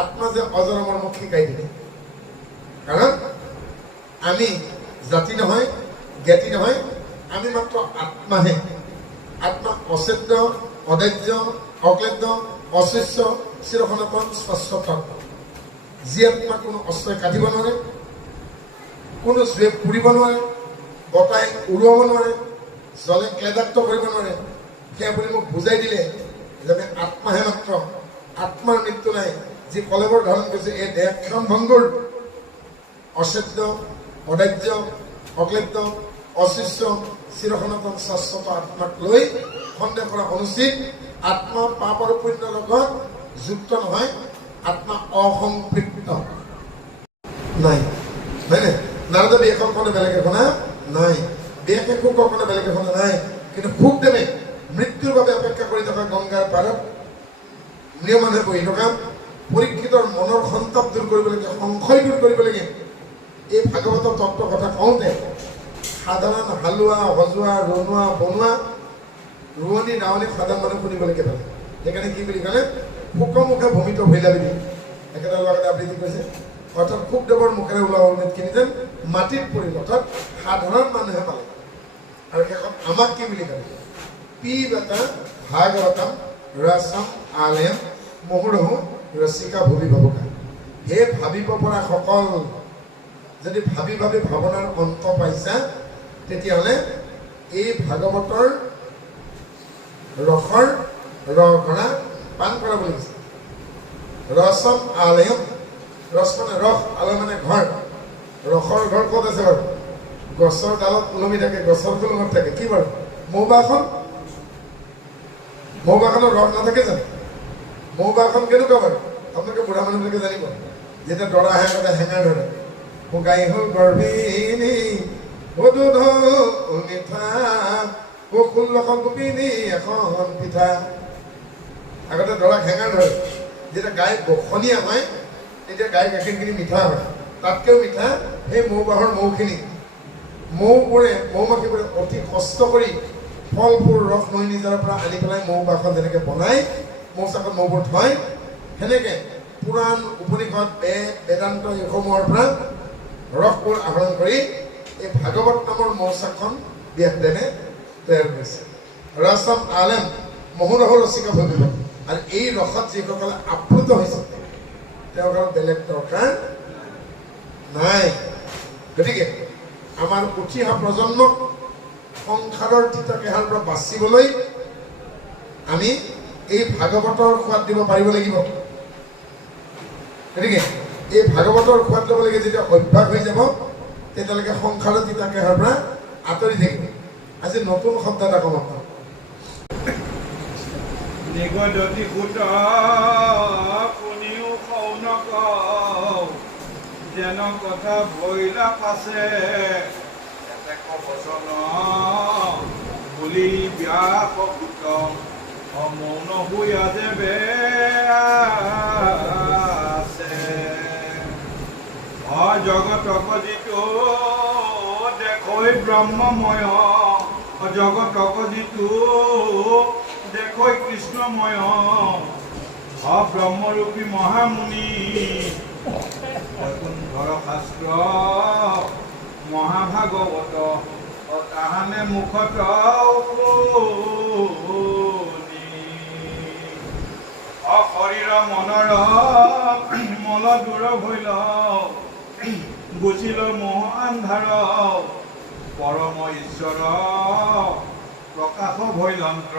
আত্মা যে অজৰমৰ মোক শিকাই দিলে। কাৰণ আমি জাতি নহয়, জ্ঞাতি নহয়, আমি মাত্ৰ আত্মাহে। আত্মা অচেদ্য, অদাহ্য, অক্লেদ্য, অশিষ্য, চিৰসনাতন, শাশ্বত। যি আত্মা কোনো অস্ত্ৰই কাটিব নোৱাৰে, কোনো জুয়ে পুৰিব নোৱাৰে, বতাহে উৰুৱাব নোৱাৰে, জলে ক্লেদাক্ত কৰিব নোৱাৰে, সেয়া বুলি মোক বুজাই দিলে যে আমি আত্মাহে মাত্ৰ, আত্মাৰ মৃত্যু নাই। যি কলেবৰ ধাৰণ কৰিছে এই দেহক্ষণ ভংগুৰ, অচেদ্য, অদাহ্য, অক্লেদ্য, অশিষ্য, চিৰসনাতন, শাশ্বত আত্মাক লৈ সন্দেহ কৰা অনুচিত। আত্মা পাপ আৰু পুণ্যৰ লগত যুক্ত নহয়, আত্মা অসম্পৃক্ত নাই। হয়নে? নাৰদে এখন কলে বেলেগ এখন নাই, দেশে সুখকনে বেলেগ এখন নাই। কিন্তু সুখদেৱে মৃত্যুৰ বাবে অপেক্ষা কৰি থকা গংগাৰ পাৰত নিয়মানে বহি থকা পৰীক্ষিতৰ মনৰ সন্তাপ দূৰ কৰিব লাগে, সংশয় দূৰ কৰিব লাগে। এই ভাগৱতৰ তত্ত্বৰ কথা কওঁতে সাধাৰণ হালোৱা, সজোৱা, ৰনোৱা, বনোৱা, ৰোৱনী নাৱনী সাধাৰণ মানুহ শুনিবলৈকে পালে। সেইকাৰণে কি বুলি ক'লে? শোকমুখে ভূমিত ভৈলা বুলি একেটা লগতে আবৃত্তি কৰিছে। অৰ্থাৎ সুখদেৱৰ মুখেৰে ওলোৱা অমৃতখিনি যেন মাটিত পৰিল, অৰ্থাৎ সাধাৰণ মানুহে পালে। আৰু শেষত আমাক কি বুলি ক'লে? পিবত ভাগৱতম ৰসম আলয়ম মুহুৰহু ৰসিকা ভুবি ভাবুকা। হে ভাবিব পৰা সকল, যদি ভাবি ভাবি ভাৱনাৰ অন্ত পাইছা, তেতিয়াহ'লে এই ভাগৱতৰ ৰসৰ ৰসঘৰা পান কৰা বুলি কৈছে। ৰসম আলয়ম, ৰস মানে ৰস, আলয় মানে ঘৰ। ৰসৰ ঘৰ ক'ত আছে বাৰু? গছৰ ডালত ওলমি থাকে, গছৰ কোলমত থাকে। কি বাৰু? মৌবাখন। মৌবাখনৰ ৰস নাথাকে জানো? মৌবাখন কেনেকুৱা বাৰু? আপোনালোকে বুঢ়া মানুহবিলাকে জানিব। যেতিয়া দৰা আহে আগতে হেঙাৰ ধৰে, শুকাই হ'ল গৰ্ভিনী মধুধ মিঠা, 16 গোপিনী এখন পিঠা। আগতে দৰাক হেঙাৰ ধৰে। যেতিয়া গাই বখনীয়া হয়, তেতিয়া গাই গাখীৰখিনি মিঠা হয়। তাতকৈও মিঠা সেই মৌবাহৰ মৌখিনি। মৌবোৰে, মৌমাখিবোৰে অতি কষ্ট কৰি ফলবোৰ ৰস নৈ নিজৰ পৰা আনি পেলাই মৌবাহখন যেনেকৈ বনাই, মৌচাকত মৌবোৰ থয়, সেনেকৈ পুৰাণ, উপনিষদ, বেদ, বেদান্ত এইসমূহৰ পৰা ৰসবোৰ আহৰণ কৰি এই ভাগৱত নামৰ মৌচাকখন ব্যাসদেৱে তৈয়াৰ কৰিছে। ৰসম আলম মুহুৰহু ৰসিকা ভুবি। আৰু এই ৰসত যিসকলে আপ্লুত হৈছে তেওঁলোকৰ বেলেগ দৰকাৰ নাই। গতিকে আমাৰ উঠি অহা প্ৰজন্মক সংসাৰৰ তিতাকেহাৰ পৰা বাচিবলৈ আমি এই ভাগৱতৰ সোৱাদ দিব পাৰিব লাগিব। গতিকে এই ভাগৱতৰ সোৱাদ ল'বলৈকে যেতিয়া অভ্যাস হৈ যাব, তেতিয়ালৈকে সংসাৰৰ তিতাকেহাৰ পৰা আঁতৰি থাকিব। আজি নতুন শব্দ এটা কম আপোনাক। নিগদতি সুত কোনেও কওঁ নকওঁ, যেন কথা ভৈলা পাছে এতেক বচন বুলি ব্যাপকৃত অমৌন হৈ আজে আছে। জগতক যিটো দেখৈ ব্ৰহ্মময়, জগতক যিটো দেখৈ কৃষ্ণময়, ব্ৰহ্মৰূপী মহামুনি বৈকুণ্ঠৰ শাস্ত্ৰ মহাভাগৱত তাহানে মুখত শৰীৰ মনৰ মল দূৰ ভৈল, গুচিল মোহ আন্ধাৰ, পৰম ঈশ্বৰ প্ৰকাশ ভৈলন্ত্ৰ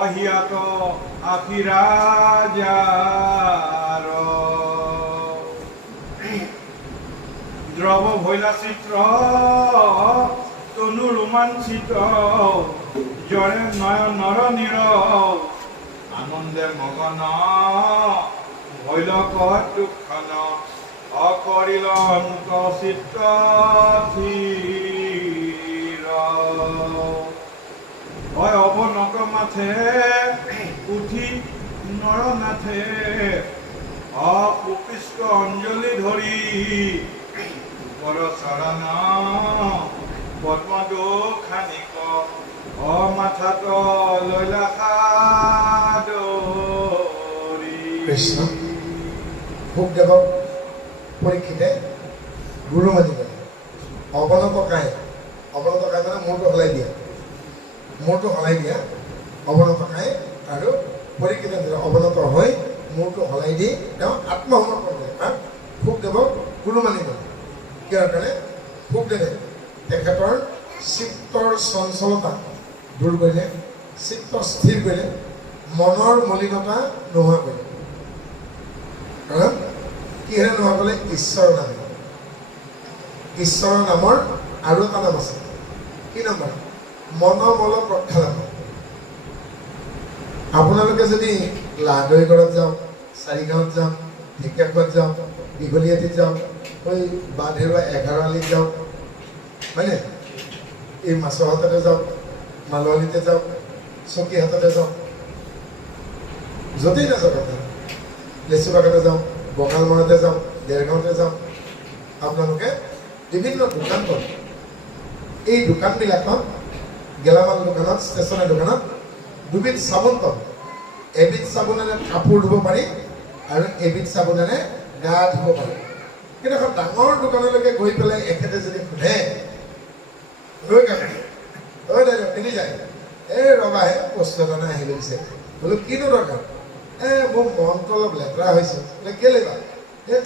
অহিয়াত আখিৰাজাৰ। দ্ৰৱ ভৈলা চিত্ৰ তনু ৰোমাঞ্চিত, জৰে নয়নৰ নীৰ আনন্দে মগন, ভৈল দুখন অকৰিল অন্ত চিত্ত ধীৰ। হয় অৱনক মাথে উঠি নৰনাথে, অপুষ্প অঞ্জলি ধৰি পৰ চৰণ পদ্ম খানিক, মাথাত লৈলা সাদৰি। কৃষ্ণ শুকদেৱক পৰীক্ষিতে গুৰু মানি ল'লে। অৱনত কায়ে মানে মূৰটো সলাই দিয়া, অৱনত কায়ে আৰু পৰীক্ষিতে অৱনত হৈ মূৰটো সলাই দি তেওঁ আত্মসমৰ্পণ কৰে। কাৰণ শুকদেৱক গুৰু মানি ল'লে। কিহৰ কাৰণে? শুকদেৱে তেখেতৰ চিত্তৰ চঞ্চলতা দূৰ কৰিলে, চিত্ত স্থিৰ কৰিলে, মনৰ মলিনতা নোহোৱা কৰিলে। কাৰণ কিহেৰে নোহোৱা কৰিলে? ঈশ্বৰৰ নামে। ঈশ্বৰৰ নামৰ আৰু এটা নাম আছে। কি নাম? মনোমল প্ৰক্ষালন। আপোনালোকে যদি লাহদৈগড়ত যাওক, চাৰিগাঁৱত যাওক, ঢেকীয়াখোৱাত যাওক, দীঘলীয়াতিত যাওক, ওই বাঁধেৰুৱা 11 আলিত যাওক, হয়নে? এই মাছৰহাটতে যাওক, মালৱালিতে যাওক, চকীহাটতে যাওক, য'তেই নাযাওক আপোনাৰ, লেচুবাগাতে যাওক, বঙালমৰাতে যাওক, দেৰগাঁৱতে যাওক, আপোনালোকে বিভিন্ন দোকান পাব। এই দোকানবিলাকত গেলামাল দোকানত, ষ্টেচনাৰী দোকানত দুবিধ চাবোন পাব। এবিধ চাবোনেৰে কাপোৰ ধুব পাৰি আৰু এবিধ চাবোনেৰে গা ধুব পাৰি। কিন্তু এখন ডাঙৰ দোকানলৈকে গৈ পেলাই এখেতে যদি সোধে, দাদা পিন্ধি যায়, ৰবাহে বস্তু এটা নাই আহি গৈছে, বোলো কিনো দৰকাৰ? মোৰ মনটো অলপ লেতেৰা হৈছে। বোলে কেলে বা?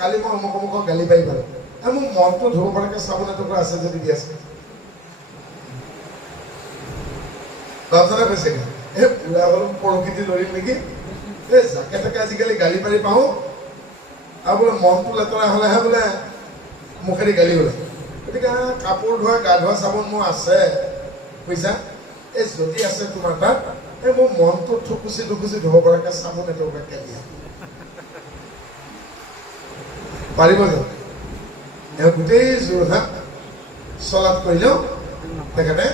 কালি মই অমুক গালি পাৰি পালোঁ। মোৰ মনটো ধুব পৰাকৈ চাবোন এটুকুৰা আছে যদি দি আছে। বাপজনে কৈছে বুঢ়া হ'লো প্ৰকৃতি লৰিম নেকি? জাকে তাকে আজিকালি গালি পাৰি পাওঁ, আৰু বোলে মনটো লেতেৰা হ'লেহে বোলে মুখেদি গালি ওলায়। গতিকে কাপোৰ ধোৱা, গা ধোৱা চাবোন মোৰ আছে, বুজিছা? যদি আছে তোমাৰ তাত, মোৰ মনটো থুকুচি ধুব পৰাকৈ চাবোন এটুকুৰাকৈ দিয়া। পাৰিব জানো? গোটেই যোৰহাট চলাত কৰিলেও তেখেতে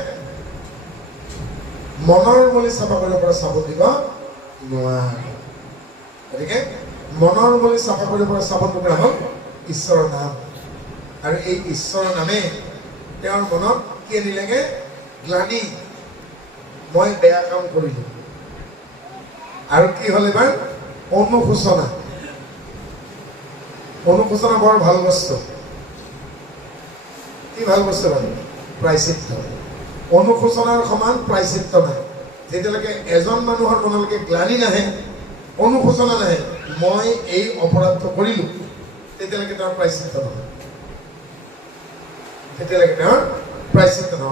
মনৰ মলি চাফা কৰিব পৰা চাবোন দিব নোৱাৰে। গতিকে মনৰ মলি চাফা কৰিব পৰা চাবোন টুকুৰা হ'ল ঈশ্বৰৰ নাম। আৰু এই ঈশ্বৰৰ নামে তেওঁৰ মনত কি আনিলেগে? গ্লানি। মই বেয়া কাম কৰিলোঁ। আৰু কি হ'ল এবাৰ? অনুশোচনা। অনুশোচনা বৰ ভাল বস্তু। কি ভাল বস্তু বাৰু? প্ৰায়চিত্ত। অনুশোচনাৰ সমান প্ৰায়চিত্ত নাই। যেতিয়ালৈকে এজন মানুহৰ মনলৈকে গ্লানি নাহে, অনুশোচনা নাহে, মই এই অপৰাধটো কৰিলোঁ, তেতিয়ালৈকে তেওঁৰ প্ৰায়চিত্ত নহয়।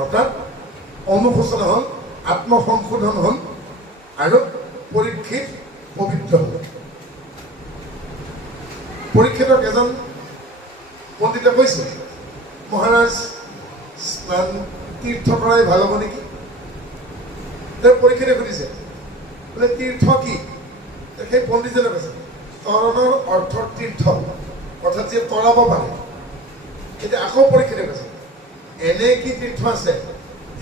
অৰ্থাৎ অনুশোচনা হ'ল, আত্মসংশোধন হ'ল আৰু পৰীক্ষিত পবিত্ৰ হ'ল। পৰীক্ষিতক এজন পণ্ডিতে কৈছিল, মহাৰাজ স্নান তীৰ্থ কৰাই ভাল হ'ব নেকি? তেওঁ পৰীক্ষিতে সুধিছে, বোলে তীৰ্থ কি? সেই পণ্ডিতজনে কৈছে, তৰণৰ অৰ্থ তীৰ্থ, অৰ্থাৎ যে তৰাব পাৰে। এতিয়া আকৌ পৰীক্ষিতে কৈছে, এনে কি তীৰ্থ আছে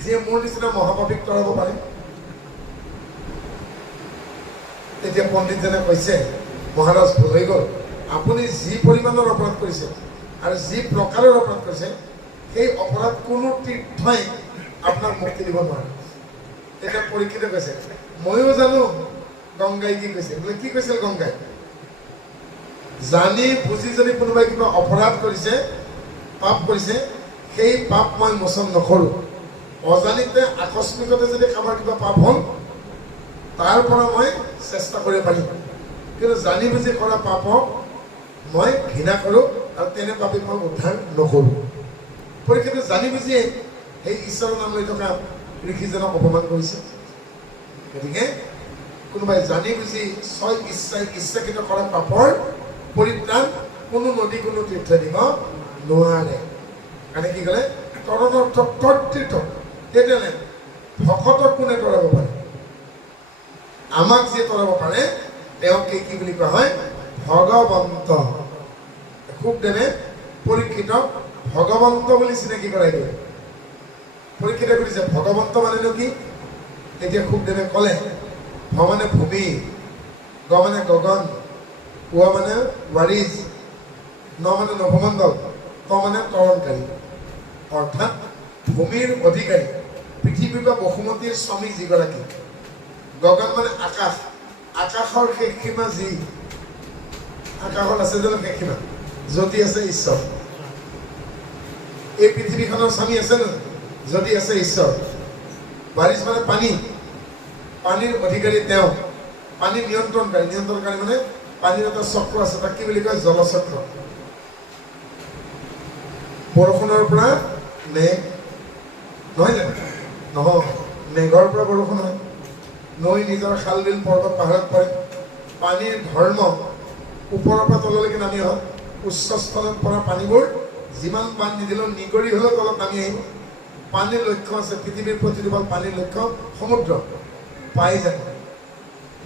যিয়ে মোৰ নিচিনা মহাপাপীক তৰাব পাৰে? তেতিয়া পণ্ডিতজনে কৈছে, মহাৰাজ ভুল হৈ গ'ল, আপুনি যি পৰিমাণৰ অপৰাধ কৰিছে আৰু যি প্ৰকাৰৰ অপৰাধ কৰিছে, সেই অপৰাধ কোনো তীৰ্থই আপোনাক মুক্তি দিব নোৱাৰে। তেতিয়া পৰীক্ষিতে কৈছে, ময়ো জানো গংগাই কি কৈছে। বোলে কি কৈছিল গংগাই? জানি বুজি যদি কোনোবাই কিবা অপৰাধ কৰিছে, পাপ কৰিছে, সেই পাপ মই মোচন নকৰোঁ। অজানিতে আকস্মিকতে যদি কাৰোবাৰ কিবা পাপ হ'ল, তাৰ পৰা মই চেষ্টা কৰিব পাৰিম, কিন্তু জানি বুজি কৰা পাপক মই ঘৃণা কৰোঁ আৰু তেনে পাপীক মই উদ্ধাৰ নকৰোঁ। পৰীক্ষিতে জানি বুজিয়ে সেই ঈশ্বৰৰ নাম লৈ থকা ঋষিজনক অপমান কৰিছে। গতিকে কোনোবাই জানি বুজি ছয় ইচ্ছাকৃত কৰা পাপৰ পৰিত্ৰাণ কোনো নদী, কোনো তীৰ্থ দিব নোৱাৰে। কাৰণে কি ক'লে? তৰণৰ্থ ততীৰ্থ। তেতিয়াহ'লে ভকতক কোনে তৰাব পাৰে? আমাক যিয়ে তৰাব পাৰে তেওঁক কি বুলি কোৱা হয়? ভগৱন্ত। শুকদেৱে পৰীক্ষিতক ভগৱন্ত বুলি চিনাকি কৰাই দিয়ে। পৰীক্ষিতে সুধিছে, ভগৱন্ত মানেনো কি? তেতিয়া শুকদেৱে ক'লে, ভ মানে ভূমি, গ মানে গগন, উ মানে ৱাৰিজ, ন মানে নভমণ্ডল, ত মানে তৰণকাৰী। অৰ্থাৎ ভূমিৰ অধিকাৰী, পৃথিৱী বা বসুমতীৰ স্বামী যিগৰাকী। গগন মানে আকাশ, আকাশৰ শেষ সীমা যি, আকাশত আছে জানো কেঁকিমা? যদি আছে ঈশ্বৰ। এই পৃথিৱীখনৰ স্বামী আছে নে? যদি আছে ঈশ্বৰ। বাৰিছ মানে পানী, পানীৰ অধিকাৰী তেওঁ, পানী নিয়ন্ত্ৰণকাৰী মানে পানীৰ এটা চক্ৰ আছে, তাক কি বুলি কয়? জলচক্ৰ। বৰষুণৰ পৰা মেঘ নহয় জানো? নহয়, মেঘৰ পৰা বৰষুণ হয়। নৈ নিজৰ খাল বিল পৰ্বত পাহাৰত পৰে। পানীৰ ধৰ্ম ওপৰৰ পৰা তললৈকে নামি হয়। উচ্চ স্থলত পৰা পানীবোৰ যিমান পানী নিদিলেও নিগৰি হ'লেও তলত নামি আহিব। পানীৰ লক্ষ্য আছে, পৃথিৱীৰ প্ৰতিটো বল পানীৰ লক্ষ্য সমুদ্ৰ। পাই জানো?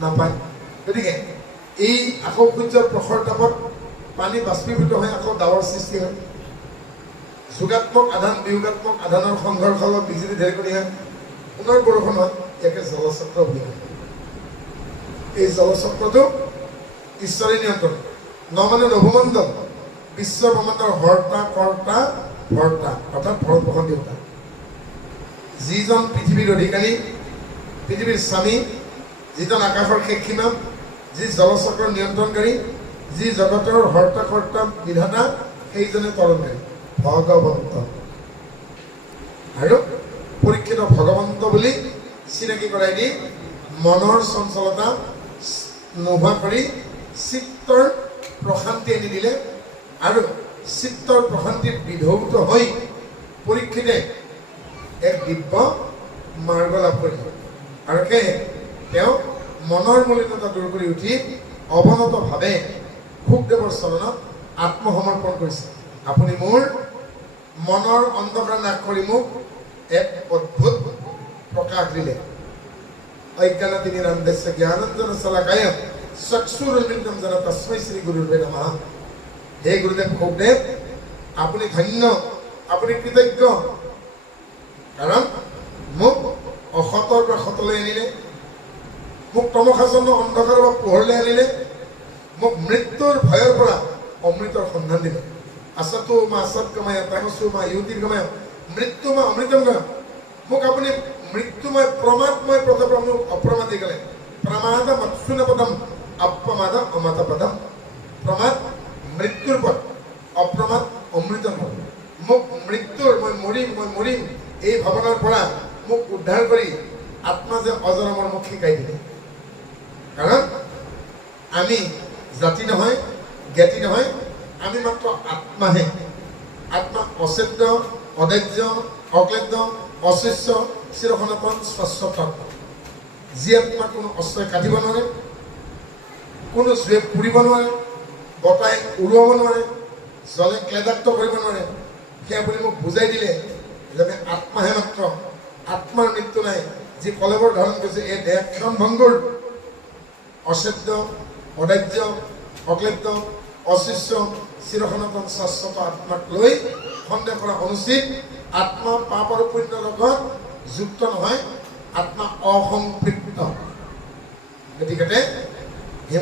নাপায়। গতিকে এই আকৌ সূৰ্যৰ প্ৰখৰ তাপত পানী বাষ্পীভূত হৈ আকৌ ডাৱৰ সৃষ্টি হয়। যোগাত্মক আধান বিয়োগাত্মক আধানৰ সংঘৰ্ষ ফলত বিজুলী ঢেৰেকনি হয়, পুনৰ বৰষুণ হয়। ইয়াকে জলচক্ৰ বুলি কয়। এই জলচক্ৰটো ঈশ্বৰে নিয়ন্ত্ৰণ। মানে নভমণ্ডল, বিশ্ব ব্ৰহ্মাণ্ডৰ হৰ্তা কৰ্তা ভৰ্তা, অৰ্থাৎ ভৰণ পোষণ দেউতা। যিজন পৃথিৱীৰ অধিকাৰী, পৃথিৱীৰ স্বামী, যিজন আকাশৰ শেষসীমা, যি জলচক্ৰৰ নিয়ন্ত্ৰণকাৰী, যি জগতৰ হৰ্তা কৰ্তা বিধাতা, সেইজনে তৰণকাৰী ভগৱন্ত। আৰু পৰীক্ষিত ভগৱন্ত বুলি চিনাকি কৰাই দি মনৰ চঞ্চলতা নোহোৱা কৰি চিত্তৰ প্ৰশান্তি আনি দিলে। আৰু চিত্তৰ প্ৰশান্তিত বিধৌত হৈ পৰীক্ষিতে এক দিব্য মাৰ্গ লাভ কৰিলে। আৰু সেয়ে তেওঁ মনৰ মলিনতা দূৰ কৰি উঠি অৱনতভাৱে শুকদেৱৰ চৰণত আত্মসমৰ্পণ কৰিছে। আপুনি মোৰ মনৰ অন্ধকাৰ নাশ কৰি মোক এক অদ্ভুত প্ৰকাশ দিলে। অজ্ঞান তিনি ৰামদেশ জ্ঞানঞ্জন চলাকায় চক্ষুৰ উন্মিলিতম যেন তস্मै শ্ৰী গুৰুৰ্ভে নমঃ। হে গুৰুদেৱ শুকদেৱ, আপুনি ধন্য, আপুনি কৃতজ্ঞ। কাৰণ মোক অসতৰ পৰা সতলৈ আনিলে, মোক তমসাচ্ছন্ন অন্ধকাৰৰ পৰা পোহৰলৈ আনিলে, মোক মৃত্যুৰ ভয়ৰ পৰা অমৃতৰ সন্ধান দিলে। আছাতো মা আছাত গমায়, তামসো মা ইউতিৰ গমায়, মৃত্যু মা অমৃতম গমায়। মোক আপুনি মৃত্যুময় প্ৰমাদময় পথৰ পৰা মোক অপ্ৰমাদ দি গ'লে। প্ৰমাদ মৎসুন পদম অপ্ৰমাদ অমত পদম। প্ৰমাদ মৃত্যুৰ পথ, অপ্ৰমাদ অমৃতৰ পথ। মোক মৃত্যুৰ মই মৰিম এই ভাৱনাৰ পৰা মোক উদ্ধাৰ কৰি আত্মা যে অজৰমৰ মোক শিকাই দিলে। কাৰণ আমি জাতি নহয়, জ্ঞাতি নহয়, আমি মাত্ৰ আত্মাহে। আত্মা অচেদ্য, অদাহ্য, অক্লেদ্য, অশিষ্য, চিৰসনাতন, স্বচ্ছ। যি আত্মা কোনো অস্ত্ৰই কাটিব নোৱাৰে, কোনো জুয়ে পুৰিব নোৱাৰে, বতাহে উৰুৱাব নোৱাৰে, জলে ক্লেদাক্ত কৰিব নোৱাৰে, সেই আপুনি মোক বুজাই দিলে যে আমি আত্মাহে মাত্ৰ। আত্মাৰ মৃত্যু নাই। যি কলেবৰ ধাৰণ কৰিছে এই দেহক্ষণ ভংগুৰ, অচেদ্য, অদাহ্য, অক্লেদ্য, অশিষ্য, চিৰসনাতন শাশ্বত আত্মাক লৈ সন্দেহ কৰা অনুচিত। আত্মা পাপ আৰু পুণ্যৰ লগত যুক্ত নহয়, আত্মা অসম্পৃক্ত। গতিকে হে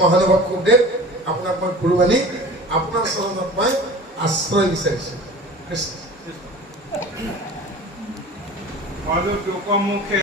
মহানুভৱ শুকদেৱ, আপোনাক মই গুৰু মানি আপোনাৰ চৰণত মই আশ্ৰয় বিচাৰিছোঁ। কৃষ্ণ। মুখে